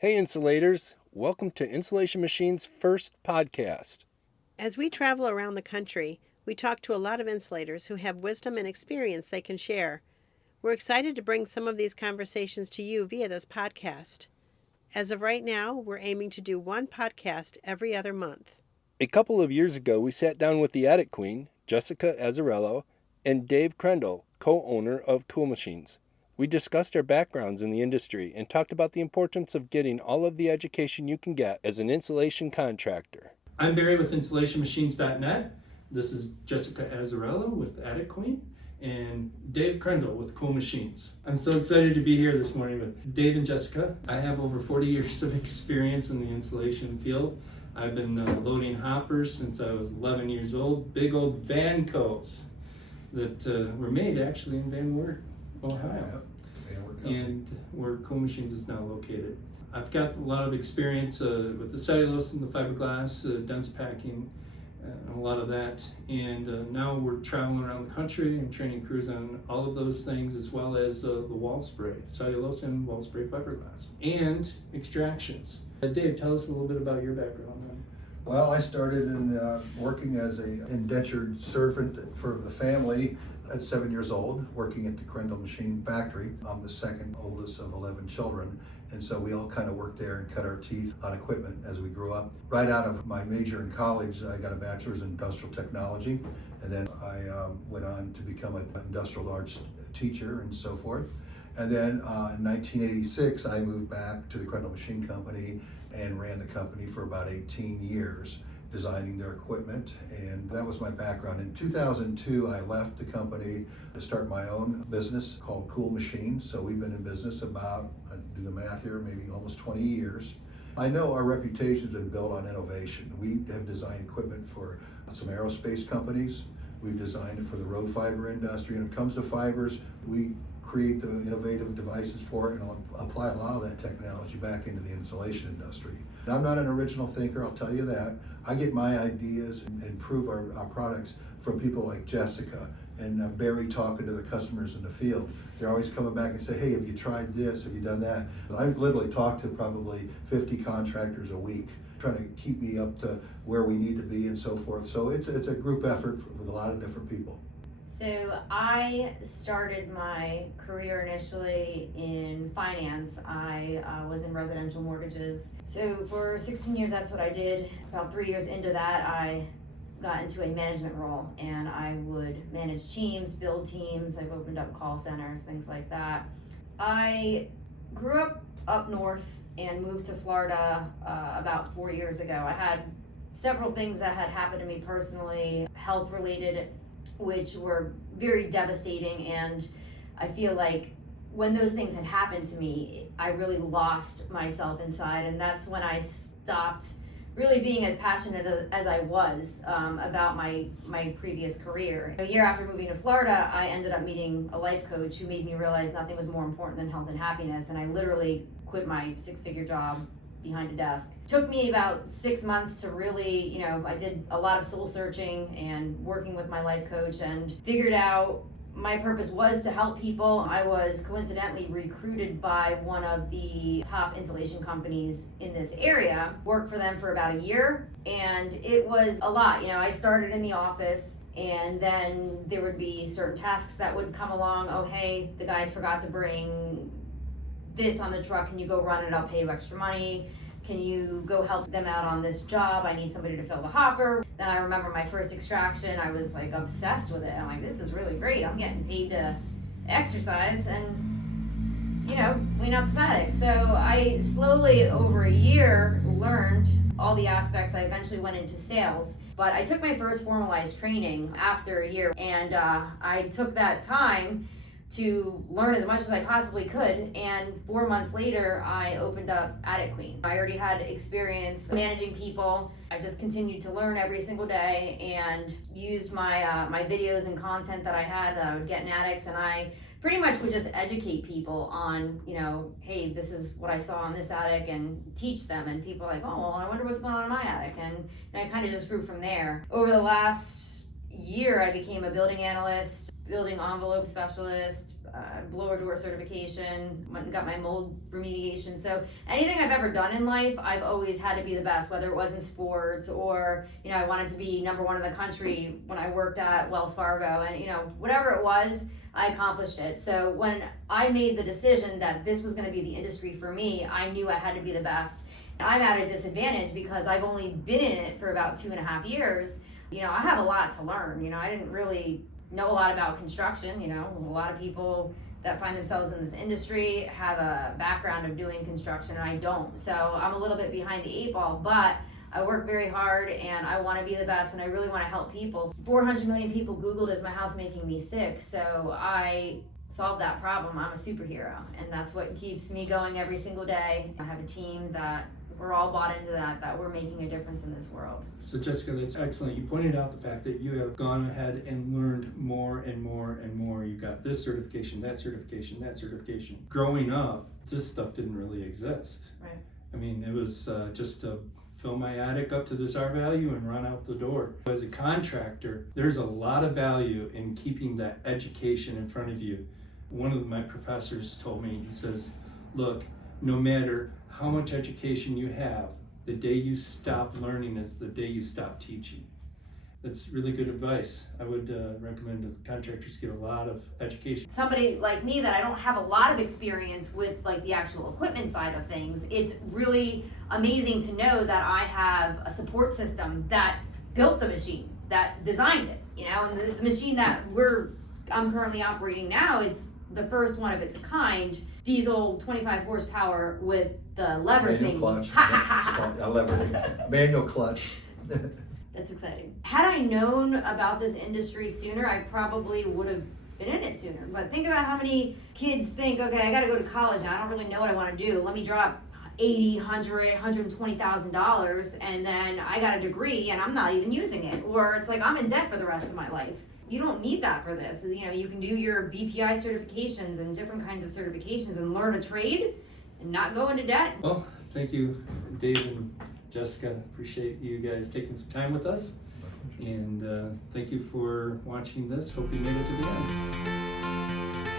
Hey Insulators, welcome to Insulation Machine's first podcast. As we travel around the country, we talk to a lot of insulators who have wisdom and experience they can share. We're excited to bring some of these conversations to you via this podcast. As of right now, we're aiming to do one podcast every other month. A couple of years ago, we sat down with the Attic Queen, Jessica Azarelo, and Dave Krendl, co-owner of Cool Machines. We discussed our backgrounds in the industry and talked about the importance of getting all of the education you can get as an insulation contractor. I'm Barry with insulationmachines.net. This is Jessica Azarelo with Attic Queen and Dave Krendl with Cool Machines. I'm so excited to be here this morning with Dave and Jessica. I have over 40 years of experience in the insulation field. I've been loading hoppers since I was 11 years old, big old Vancos that were made actually in Van Wert, Ohio, and where Cool Machines is now located. I've got a lot of experience with the cellulose and the fiberglass, dense packing, and a lot of that. And now we're traveling around the country and training crews on all of those things, as well as the wall spray, cellulose and wall spray fiberglass, and extractions. Dave, tell us a little bit about your background. Well, I started in working as an indentured servant for the family at 7 years old, working at the Krendl machine factory. I'm the second oldest of 11 children, and so we all kind of worked there and cut our teeth on equipment as we grew up. Right out of my major in college, I got a bachelor's in industrial technology, and then I went on to become an industrial arts teacher and so forth. And then in 1986, I moved back to the Krendl Machine Company and ran the company for about 18 years, designing their equipment, and that was my background. In 2002, I left the company to start my own business called Cool Machines. So we've been in business about, do the math here, maybe almost 20 years. I know our reputation has been built on innovation. We have designed equipment for some aerospace companies. We've designed it for the road fiber industry. When it comes to fibers, we create the innovative devices for it and apply a lot of that technology back into the insulation industry. And I'm not an original thinker, I'll tell you that. I get my ideas and improve our products from people like Jessica and Barry talking to the customers in the field. They're always coming back and say, hey, have you tried this? Have you done that? I literally talk to probably 50 contractors a week, trying to keep me up to where we need to be and so forth. So it's a group effort with a lot of different people. So I started my career initially in finance. I was in residential mortgages. So for 16 years, that's what I did. About 3 years into that, I got into a management role, and I would manage teams, build teams. I've opened up call centers, things like that. I grew up north and moved to Florida about 4 years ago. I had several things that had happened to me personally, health related, which were very devastating, and I feel like when those things had happened to me, I really lost myself inside, and that's when I stopped really being as passionate as I was about my previous career. A year after moving to Florida, I ended up meeting a life coach who made me realize nothing was more important than health and happiness, and I literally quit my six-figure job behind a desk. Took me about 6 months to really, I did a lot of soul searching and working with my life coach, and figured out my purpose was to help people. I was coincidentally recruited by one of the top insulation companies in this area, worked for them for about a year, and it was a lot. I started in the office, and then there would be certain tasks that would come along. Oh, hey, the guys forgot to bring this on the truck, can you go run it? I'll pay you extra money. Can you go help them out on this job? I need somebody to fill the hopper. Then I remember my first extraction, I was like obsessed with it. I'm like, this is really great. I'm getting paid to exercise and clean out the attic. So I slowly over a year learned all the aspects. I eventually went into sales, but I took my first formalized training after a year, and I took that time to learn as much as I possibly could, and 4 months later I opened up Attic Queen. I already had experience managing people. I just continued to learn every single day and used my my videos and content that I had that I would get in attics, and I pretty much would just educate people on, hey, this is what I saw in this attic, and teach them, and people are like, oh, well, I wonder what's going on in my attic, and I kind of just grew from there. Over the last year, I became a building analyst, building envelope specialist, blower door certification, went and got my mold remediation. So anything I've ever done in life, I've always had to be the best, whether it was in sports or, you know, I wanted to be #1 in the country when I worked at Wells Fargo, and, you know, whatever it was, I accomplished it. So when I made the decision that this was going to be the industry for me, I knew I had to be the best. I'm at a disadvantage because I've only been in it for about 2.5 years. You know, I have a lot to learn. You know, I didn't really know a lot about construction. You know, a lot of people that find themselves in this industry have a background of doing construction, and I don't. So I'm a little bit behind the 8 ball, but I work very hard and I want to be the best, and I really want to help people. 400 million people Googled, "Is my house making me sick?" So I solved that problem. I'm a superhero, and that's what keeps me going every single day. I have a team that we're all bought into that we're making a difference in this world. So Jessica, that's excellent. You pointed out the fact that you have gone ahead and learned more and more and more. You got this certification, that certification, that certification. Growing up, this stuff didn't really exist. Right. I mean, it was just to fill my attic up to this R value and run out the door. As a contractor, there's a lot of value in keeping that education in front of you. One of my professors told me, he says, look, no matter how much education you have, the day you stop learning is the day you stop teaching. That's really good advice. I would recommend that contractors get a lot of education. Somebody like me that I don't have a lot of experience with like the actual equipment side of things, it's really amazing to know that I have a support system that built the machine, that designed it, you know, and the machine that I'm currently operating now, it's the first one of its kind, diesel 25 horsepower with the lever Manual thing. clutch. A lever. Manual clutch. That's exciting. Had I known about this industry sooner, I probably would have been in it sooner. But think about how many kids think, okay, I got to go to college and I don't really know what I want to do. Let me drop $80,000, $100,000, $120,000, and then I got a degree and I'm not even using it. Or it's like I'm in debt for the rest of my life. You don't need that for this. You know, you can do your BPI certifications and different kinds of certifications and learn a trade and not go into debt. Well, thank you, Dave and Jessica. Appreciate you guys taking some time with us. And thank you for watching this. Hope you made it to the end.